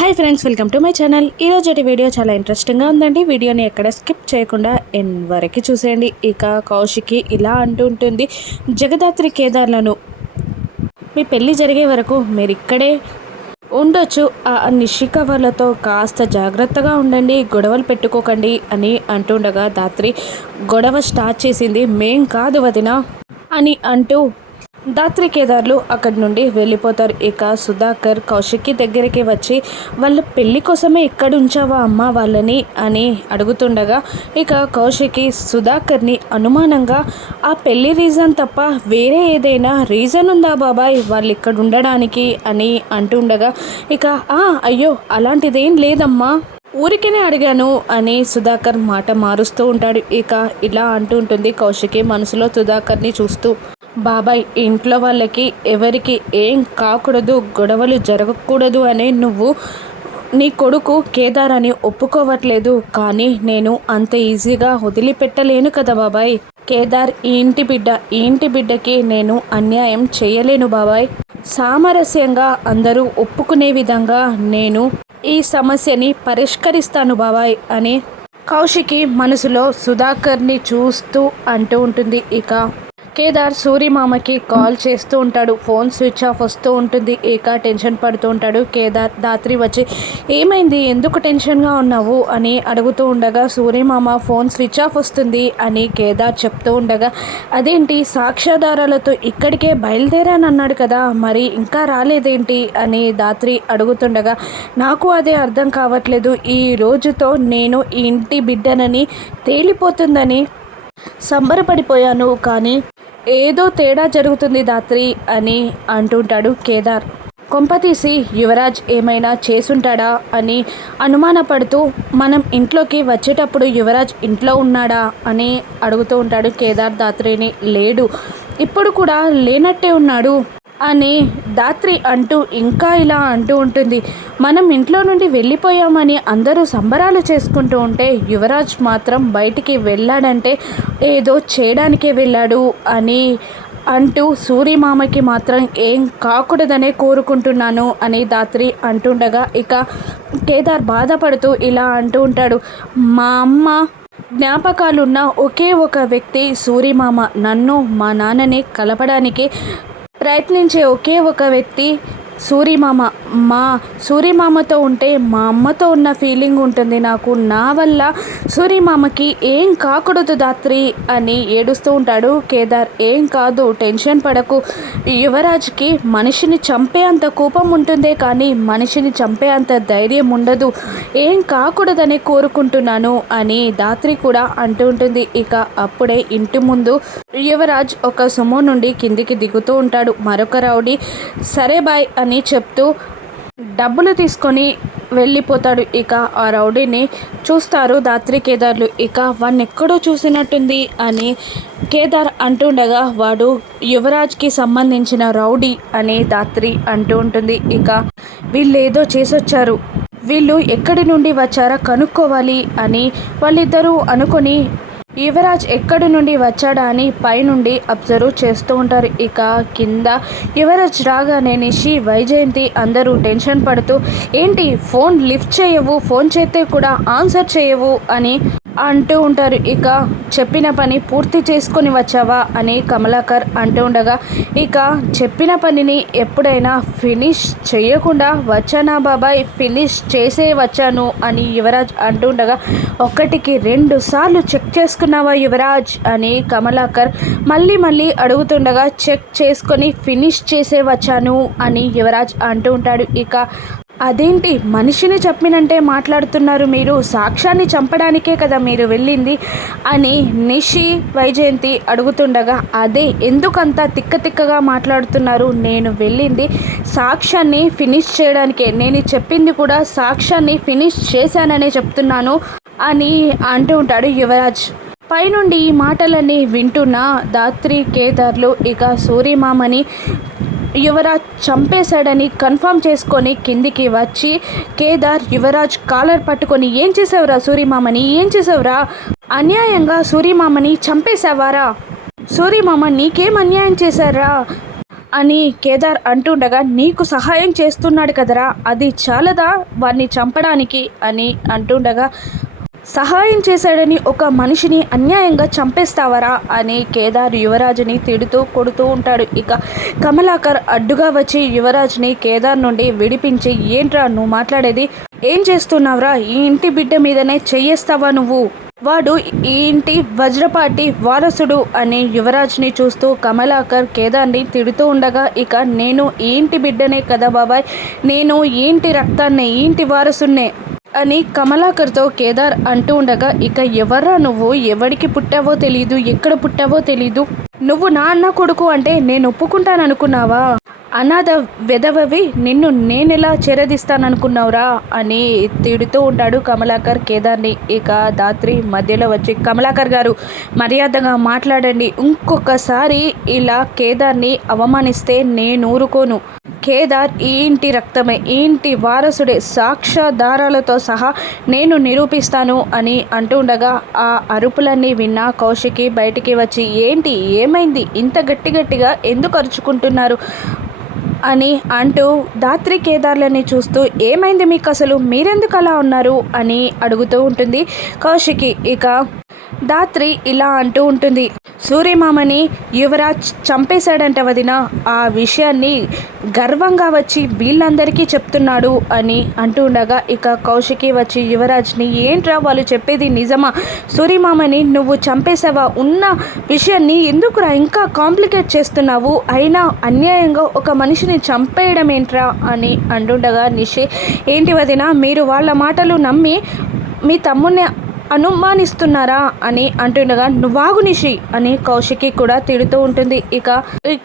Hi friends, welcome to my channel. ఈరోజు video చాలా ఇంట్రెస్టింగ్గా ఉందండి. వీడియోని ఎక్కడ స్కిప్ చేయకుండా ఎన్ వరకు చూసేయండి. ఇక కౌశికి ఇలా అంటూ ఉంటుంది, జగదాత్రి కేదార్లను మీ పెళ్ళి జరిగే వరకు మీరు ఇక్కడే ఉండొచ్చు. ఆ నిషిక వాళ్ళతో కాస్త జాగ్రత్తగా ఉండండి, గొడవలు పెట్టుకోకండి అని అంటుండగా దాత్రి గొడవ స్టార్ట్ చేసింది. మేం కాదు వదిన అని అంటూ దాత్రి కేదార్లు అక్కడి నుండి వెళ్ళిపోతారు. ఇక సుధాకర్ కౌశిక్కి దగ్గరికి వచ్చి వాళ్ళ పెళ్లి కోసమే ఇక్కడ ఉంచావా అమ్మ వాళ్ళని అని అడుగుతుండగా ఇక కౌశిక్కి సుధాకర్ని అనుమానంగా ఆ పెళ్లి రీజన్ తప్ప వేరే ఏదైనా రీజన్ ఉందా బాబాయ్ వాళ్ళు ఇక్కడ ఉండడానికి అని అంటుండగా ఇక అయ్యో అలాంటిదేం లేదమ్మా, ఊరికేనే అడిగాను అని సుధాకర్ మాట మారుస్తూ ఉంటాడు. ఇక ఇలా అంటూ ఉంటుంది కౌశికి మనసులో సుధాకర్ని చూస్తూ, బాబాయ్ ఇంట్లో వాళ్ళకి ఎవరికి ఏం కాకూడదు, గొడవలు జరగకూడదు అని నువ్వు నీ కొడుకు కేదార్ అని ఒప్పుకోవట్లేదు, కానీ నేను అంత ఈజీగా వదిలిపెట్టలేను కదా బాబాయ్. కేదార్ ఈ ఇంటి బిడ్డకి నేను అన్యాయం చేయలేను బాబాయ్. సామరస్యంగా అందరూ ఒప్పుకునే విధంగా నేను ఈ సమస్యని పరిష్కరిస్తాను బాబాయ్ అని కౌశికి మనసులో సుధాకర్ని చూస్తూ అంటూ ఉంటుంది. ఇక కేదార్ సూరిమామకి కాల్ చేస్తూ ఉంటాడు. ఫోన్ స్విచ్ ఆఫ్ వస్తూ ఉంటుంది. ఇక టెన్షన్ పడుతూ ఉంటాడు. కేదార్ దాత్రి వచ్చి ఏమైంది, ఎందుకు టెన్షన్గా ఉన్నావు అని అడుగుతూ ఉండగా సూరిమామ ఫోన్ స్విచ్ ఆఫ్ వస్తుంది అని కేదార్ చెప్తూ ఉండగా, అదేంటి సాక్ష్యాధారాలతో ఇక్కడికే బయలుదేరానన్నాడు కదా, మరి ఇంకా రాలేదేంటి అని దాత్రి అడుగుతుండగా, నాకు అదే అర్థం కావట్లేదు, ఈ రోజుతో నేను ఈ ఇంటి బిడ్డనని తేలిపోతుందని సంబరపడిపోయాను, కానీ ఏదో తేడా జరుగుతుంది దాత్రి అని అంటుంటాడు కేదార్. కొంపతీసి యువరాజ్ ఏమైనా చేసుంటాడా అని అనుమానపడుతూ మనం ఇంట్లోకి వచ్చేటప్పుడు యువరాజ్ ఇంట్లో ఉన్నాడా అని అడుగుతూ ఉంటాడు కేదార్ దాత్రిని. లేడు, ఇప్పుడు కూడా లేనట్టే ఉన్నాడు అని దాత్రి అంటూ ఇంకా ఇలా అంటూ ఉంటుంది. మనం ఇంట్లో నుండి వెళ్ళిపోయామని అందరూ సంబరాలు చేసుకుంటూ ఉంటే యువరాజ్ మాత్రం బయటికి వెళ్ళాడంటే ఏదో చేయడానికే వెళ్ళాడు అని అంటూ సూరిమామకి మాత్రం ఏం కాకూడదనే కోరుకుంటున్నాను అని దాత్రి అంటుండగా ఇక కేదార్ బాధపడుతూ ఇలా అంటూ ఉంటాడు, మా అమ్మ జ్ఞాపకాలున్న ఒకే ఒక వ్యక్తి సూరిమామ, నన్ను మా నాన్నని కలపడానికి ప్రయత్నించే ఒకే ఒక వ్యక్తి సూరిమామ. మా సూరిమామతో ఉంటే మా అమ్మతో ఉన్న ఫీలింగ్ ఉంటుంది నాకు, నా వల్ల సూరిమామకి ఏం కాకూడదు దాత్రి అని ఏడుస్తూ ఉంటాడు కేదార్. ఏం కాదు, టెన్షన్ పడకు, యువరాజ్కి మనిషిని చంపే అంత కోపం ఉంటుందే కానీ మనిషిని చంపే అంత ధైర్యం ఉండదు, ఏం కాకూడదని కోరుకుంటున్నాను అని దాత్రి కూడా అంటూ ఉంటుంది. ఇక అప్పుడే ఇంటి ముందు యువరాజ్ ఒక సుమో నుండి కిందికి దిగుతూ ఉంటాడు. మరొక రౌడీ సరే బాయ్ అని చెప్తూ డబ్బులు తీసుకొని వెళ్ళిపోతాడు. ఇక ఆ రౌడీని చూస్తారు దాత్రి కేదార్లు. ఇక వాడిని ఎక్కడో చూసినట్టుంది అని కేదార్ అంటుండగా వాడు యువరాజ్కి సంబంధించిన రౌడీ అని దాత్రి అంటూ ఉంటుంది. ఇక వీళ్ళు ఏదో చేసొచ్చారు, వీళ్ళు ఎక్కడి నుండి వచ్చారా కనుక్కోవాలి అని వాళ్ళిద్దరూ అనుకొని యువరాజ్ ఎక్కడి నుండి వచ్చాడా అని పైనుండి అబ్జర్వ్ చేస్తూ ఉంటారు. ఇక కింద యువరాజ్ రాగానే నిషి, వైజయంతి అందరూ టెన్షన్ పడుతూ, ఏంటి ఫోన్ లిఫ్ట్ చేయవు, ఫోన్ చేస్తే కూడా ఆన్సర్ చేయవు అని అంటూ ఉంటారు. ఇక చెప్పిన పని పూర్తి చేసుకొని వచ్చావా అని కమలాకర్ అంటూ ఉండగా, ఇక చెప్పిన పనిని ఎప్పుడైనా ఫినిష్ చేయకుండా వచ్చానా బాబాయ్, ఫినిష్ చేసే వచ్చాను అని యువరాజ్ అంటూ ఉండగా, 1కి 2 సార్లు చెక్ చేసుకున్నావా యువరాజ్ అని కమలాకర్ మళ్ళీ అడుగుతుండగా, చెక్ చేసుకొని ఫినిష్ చేసే వచ్చాను అని యువరాజ్ అంటూ ఉంటాడు. ఇక అదేంటి మనిషిని చెప్పినంటే మాట్లాడుతున్నారు, మీరు సాక్ష్యాన్ని చంపడానికే కదా మీరు వెళ్ళింది అని నిషి వైజయంతి అడుగుతుండగా, అదే ఎందుకంత తిక్కగా మాట్లాడుతున్నారు, నేను వెళ్ళింది సాక్ష్యాన్ని ఫినిష్ చేయడానికే, నేను చెప్పింది కూడా సాక్ష్యాన్ని ఫినిష్ చేశాననే చెప్తున్నాను అని అంటూ ఉంటాడు యువరాజ్. పైనుండి ఈ మాటలన్నీ వింటున్న దాత్రి కేదార్లు ఇక సూరిమామని యువరాజ్ చంపేశాడని కన్ఫర్మ్ చేసుకొని కిందికి వచ్చి కేదార్ యువరాజ్ కాలర్ పట్టుకొని, ఏం చేసావురా సూరిమామని, ఏం చేసావురా, అన్యాయంగా సూరిమామని చంపేశావారా, సూరిమామ నీకేం అన్యాయం చేశారా, అని కేదార్ అంటుండగా, నీకు సహాయం చేస్తున్నాడు కదరా, అది చాలదా వాడిని చంపడానికి అని అంటుండగా, సహాయం చేశాడని ఒక మనిషిని అన్యాయంగా చంపేస్తావరా అని కేదార్ యువరాజుని తిడుతూ కొడుతూ ఉంటాడు. ఇక కమలాకర్ అడ్డుగా వచ్చి యువరాజ్ని కేదార్ నుండి విడిపించి, ఏంట్రా నువ్వు మాట్లాడేది, ఏం చేస్తున్నావురా, ఈ ఇంటి బిడ్డ మీదనే చెయ్యేస్తావా నువ్వు, వాడు ఈ ఇంటి వజ్రపాటి వారసుడు అని యువరాజ్ని చూస్తూ కమలాకర్ కేదార్ని తిడుతూ ఉండగా, ఇక నేను ఈ ఇంటి బిడ్డనే కదా బాబాయ్, నేను ఈ ఇంటి రక్తాన్నే, ఈ ఇంటి వారసున్నే అని కమలాకర్తో కేదార్ అంటూ ఉండగా, ఇక ఎవర్రా నువ్వు, ఎవడికి పుట్టావో తెలీదు, ఎక్కడ పుట్టావో తెలీదు, నువ్వు నా అన్న కొడుకు అంటే నేను ఒప్పుకుంటాననుకున్నావా, అనాథ వెదవవి, నిన్ను నేనెలా చేరదీస్తాననుకున్నావురా అని తిడుతూ ఉంటాడు కమలాకర్ కేదార్ని. ఇక ధాత్రి మధ్యలో వచ్చి, కమలాకర్ గారు మర్యాదగా మాట్లాడండి, ఇంకొకసారి ఇలా కేదార్ని అవమానిస్తే నేను ఊరుకోను, కేదార్ ఈ ఇంటి రక్తమే, ఈ ఇంటి వారసుడే, సాక్ష్యాధారాలతో సహా నేను నిరూపిస్తాను అని అంటూ ఉండగా, ఆ అరుపులన్నీ విన్న కౌశికి బయటికి వచ్చి, ఏంటి ఏమైంది, ఇంత గట్టిగా ఎందుకు అరుచుకుంటున్నారు అని అంటూ ధాత్రి కేదార్లని చూస్తూ, ఏమైంది మీకు అసలు, మీరెందుకు అలా ఉన్నారు అని అడుగుతూ ఉంటుంది కౌశికి. ఇక ధాత్రి ఇలా అంటూ ఉంటుంది, సూర్యమామని యువరాజ్ చంపేశాడంట వదిన, ఆ విషయాన్ని గర్వంగా వచ్చి వీళ్ళందరికీ చెప్తున్నాడు అని అంటూ ఉండగా, ఇక కౌశికి వచ్చి యువరాజ్ని, ఏంట్రా వాళ్ళు చెప్పేది నిజమా, సూర్యమామని నువ్వు చంపేశావా, ఉన్న విషయాన్ని ఎందుకురా ఇంకా కాంప్లికేట్ చేస్తున్నావు, అయినా అన్యాయంగా ఒక మనిషిని చంపేయడం ఏంట్రా అని అంటుండగా, నిషి ఏంటి వదిన మీరు వాళ్ళ మాటలు నమ్మి మీ తమ్ముడిని అనుమానిస్తున్నారా అని అంటుండగా, నువ్వాగు నిషి అని కౌశికి కూడా తిడుతూ ఉంటుంది. ఇక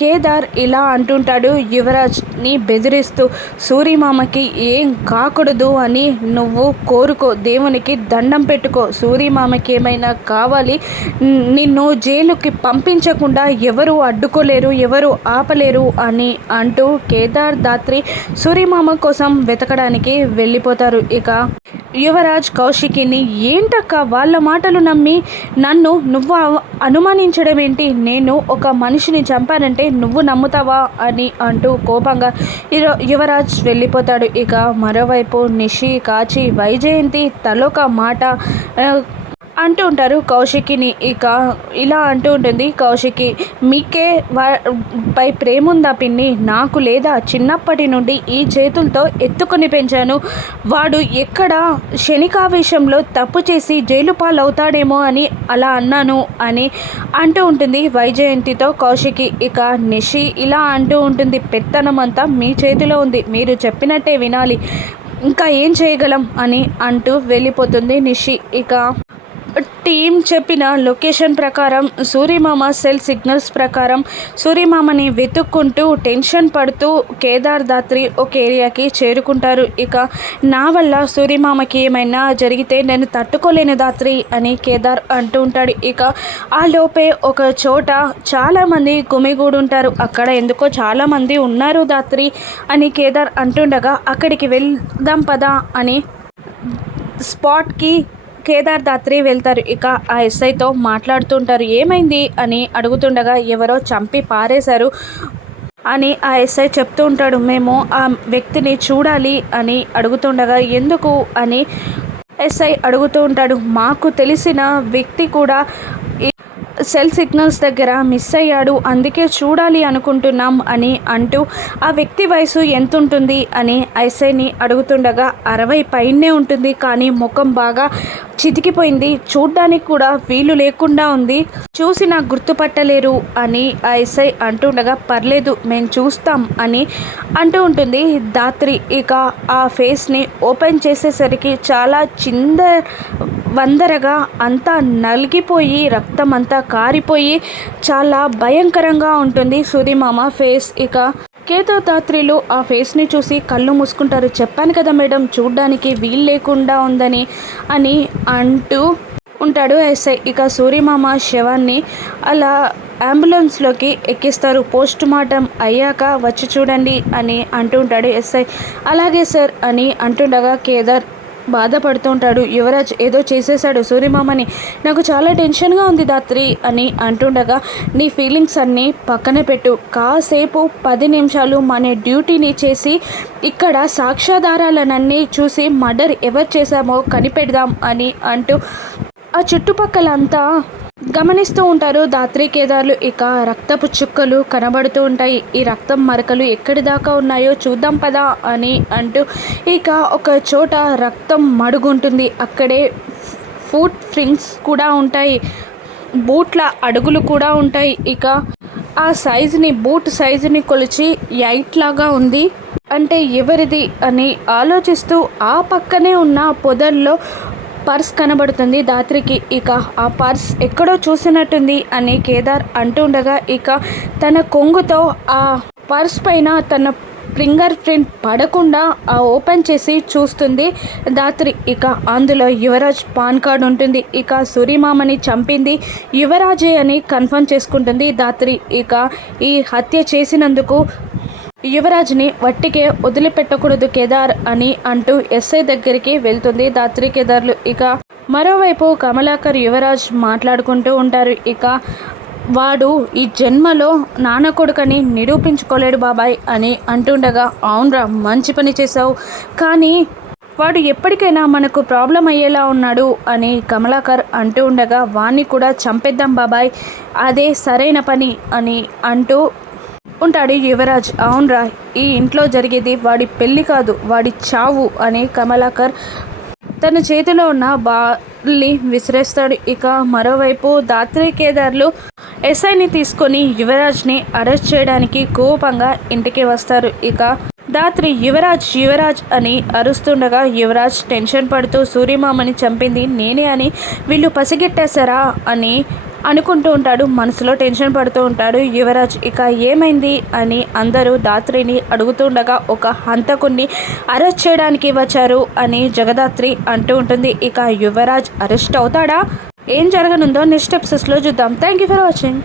కేదార్ ఇలా అంటుంటాడు యువరాజ్ని బెదిరిస్తూ, సూర్యమామకి ఏం కాకూడదు అని నువ్వు కోరుకో, దేవునికి దండం పెట్టుకో, సూర్యమామకి ఏమైనా కావాలి, నిన్ను జైలుకి పంపించకుండా ఎవరు అడ్డుకోలేరు, ఎవరు ఆపలేరు అని అంటూ కేదార్ ధాత్రి సూర్యమామ కోసం వెతకడానికి వెళ్ళిపోతారు. ఇక యువరాజ్ కౌశికిని, ఏంటక్క వాళ్ళ మాటలు నమ్మి నన్ను నువ్వు అనుమానించడం ఏంటి, నేను ఒక మనిషిని చంపానంటే నువ్వు నమ్ముతావా అని అంటూ కోపంగా యువరాజ్ వెళ్ళిపోతాడు. ఇక మరోవైపు నిషి కాచి వైజయంతి తలొక మాట అంటూ ఉంటారు కౌశికిని. ఇక ఇలా అంటూ ఉంటుంది కౌశికి, మీకే పై ప్రేమ ఉందా పిన్ని, నాకు లేదా, చిన్నప్పటి నుండి ఈ చేతులతో ఎత్తుకొని పెంచాను, వాడు ఎక్కడ శనికావేశంలో తప్పు చేసి జైలు పాలవుతాడేమో అని అలా అన్నాను అని అంటూ ఉంటుంది వైజయంతితో కౌశికి. ఇక నిషి ఇలా అంటూ ఉంటుంది, పెత్తనం అంతా మీ చేతిలో ఉంది, మీరు చెప్పినట్టే వినాలి, ఇంకా ఏం చేయగలం అని అంటూ వెళ్ళిపోతుంది నిషి. ఇక టీం చెప్పిన లొకేషన్ ప్రకారం సూర్యమామ సెల్ సిగ్నల్స్ ప్రకారం సూర్యమామని వెతుక్కుంటూ టెన్షన్ పడుతూ కేదార్ ధాత్రి ఒక ఏరియాకి చేరుకుంటారు. ఇక నా వల్ల సూర్యమామకి ఏమైనా జరిగితే నేను తట్టుకోలేను ధాత్రి అని కేదార్ అంటూ ఉంటాడు. ఇక ఆ లోపే ఒక చోట చాలామంది గుమిగూడుంటారు, అక్కడ ఎందుకో చాలామంది ఉన్నారు ధాత్రి అని కేదార్ అంటుండగా, అక్కడికి వెళ్దాం పదా అని స్పాట్కి కేదార్ ధాత్రి వెళ్తారు. ఇక ఆ ఎస్ఐతో మాట్లాడుతుంటారు, ఏమైంది అని అడుగుతుండగా, ఎవరో చంపి పారేశారు అని ఆ ఎస్ఐ చెప్తూ ఉంటాడు, మేము ఆ వ్యక్తిని చూడాలి అని అడుగుతుండగా, ఎందుకు అని ఎస్ఐ అడుగుతూ ఉంటాడు, మాకు తెలిసిన వ్యక్తి కూడా సెల్ సిగ్నల్స్ దగ్గర మిస్ అయ్యాడు, అందుకే చూడాలి అనుకుంటున్నాం అని అంటూ, ఆ వ్యక్తి వయసు ఎంత ఉంటుంది అని ఎస్ఐని అడుగుతుండగా, 60 పైనే ఉంటుంది, కానీ ముఖం బాగా చితికిపోయింది, చూడ్డానికి కూడా వీలు లేకుండా ఉంది, చూసి నాకు గుర్తుపట్టలేరు అని ఆ ఎస్ఐ అంటుండగా, పర్లేదు మేము చూస్తాం అని అంటూ ఉంటుంది ధాత్రి. ఇక ఆ ఫేస్ని ఓపెన్ చేసేసరికి చాలా వందరగా అంతా నలిగిపోయి రక్తం అంతా కారిపోయి చాలా భయంకరంగా ఉంటుంది సూర్యమామ ఫేస్. ఇక కేదార్ ధాత్రిలు ఆ ఫేస్ని చూసి కళ్ళు మూసుకుంటారు. చెప్పాను కదా మేడం, చూడ్డానికి వీలు లేకుండా ఉందని అని అంటూ ఉంటాడు ఎస్ఐ. ఇక సూర్యమామ శవాన్ని అలా అంబులెన్స్లోకి ఎక్కిస్తారు. పోస్ట్ మార్టం అయ్యాక వచ్చి చూడండి అని అంటూ ఉంటాడు ఎస్ఐ. అలాగే సార్ అని అంటుండగా కేదార్ బాధపడుతూ ఉంటాడు. యువరాజ్ ఏదో చేసేశాడు సూర్యమామని, నాకు చాలా టెన్షన్గా ఉంది ధాత్రి అని అంటుండగా, నీ ఫీలింగ్స్ అన్నీ పక్కన పెట్టు, కాసేపు 10 నిమిషాలు మన డ్యూటీని చేసి ఇక్కడ సాక్ష్యాధారాలనన్నీ చూసి మర్డర్ ఎవరు చేశామో కనిపెడదాం అని అంటూ ఆ చుట్టుపక్కలంతా గమనిస్తూ ఉంటారు ధాత్రి కేదార్లు. ఇక రక్తపు చుక్కలు కనబడుతూ ఉంటాయి. ఈ రక్తం మరకలు ఎక్కడి దాకా ఉన్నాయో చూద్దాం పదా అని అంటూ ఇక ఒక చోట రక్తం మడుగుంటుంది. అక్కడే ఫుట్ ప్రింట్స్ కూడా ఉంటాయి, బూట్ల అడుగులు కూడా ఉంటాయి. ఇక ఆ సైజుని, బూట్ సైజుని కొలిచి 8 లాగా ఉంది. అంటే ఎవరిది అని ఆలోచిస్తూ ఆ పక్కనే ఉన్న పొదల్లో పర్స్ కనబడుతుంది ధాత్రికి. ఇక ఆ పర్స్ ఎక్కడో చూసినట్టుంది అని కేదార్ అంటుండగా, ఇక తన కొంగుతో ఆ పర్స్ పైన తన ఫింగర్ ప్రింట్ పడకుండా ఓపెన్ చేసి చూస్తుంది ధాత్రి. ఇక అందులో యువరాజ్ పాన్ కార్డ్ ఉంటుంది. ఇక సూర్యమామని చంపింది యువరాజే అని కన్ఫర్మ్ చేసుకుంటుంది ధాత్రి. ఇక ఈ హత్య చేసినందుకు యువరాజ్ని వట్టికే వదిలిపెట్టకూడదు కేదార్ అని అంటూ ఎస్ఐ దగ్గరికి వెళ్తుంది ధాత్రి కేదార్లు. ఇక మరోవైపు కమలాకర్ యువరాజ్ మాట్లాడుకుంటూ ఉంటారు. ఇక వాడు ఈ జన్మలో నాన్న కొడుకని నిరూపించుకోలేడు బాబాయ్ అని అంటుండగా, అవునరా మంచి పని చేసావు, కానీ వాడు ఎప్పటికైనా మనకు ప్రాబ్లం అయ్యేలా ఉన్నాడు అని కమలాకర్ అంటూ ఉండగా, వాణ్ణి కూడా చంపేద్దాం బాబాయ్, అదే సరైన పని అని అంటూ ఉంటాడు యువరాజ్. అవునరా, ఈ ఇంట్లో జరిగేది వాడి పెళ్ళి కాదు, వాడి చావు అని కమలాకర్ తన చేతిలో ఉన్న బాల్ని విసిరేస్తాడు. ఇక మరోవైపు ధాత్రి కేదార్లు ఎస్ఐని తీసుకొని యువరాజ్ని అరెస్ట్ చేయడానికి కోపంగా ఇంటికి వస్తారు. ఇక ధాత్రి యువరాజ్ యువరాజ్ అని అరుస్తుండగా, యువరాజ్ టెన్షన్ పడుతూ సూర్యమామని చంపింది నేనే అని వీళ్ళు పసిగెట్టేశారా అని అనుకుంటూ ఉంటాడు. మనసులో టెన్షన్ పడుతూ ఉంటాడు యువరాజ్. ఇక ఏమైంది అని అందరూ ధాత్రిని అడుగుతుండగా, ఒక హంతకుణ్ణి అరెస్ట్ చేయడానికి వచ్చారు అని జగదాత్రి అంటూ ఉంటుంది. ఇక యువరాజ్ అరెస్ట్ అవుతాడా, ఏం జరగనుందో నెక్స్ట్ ఎపిసోడ్స్లో చూద్దాం. Thank you for watching.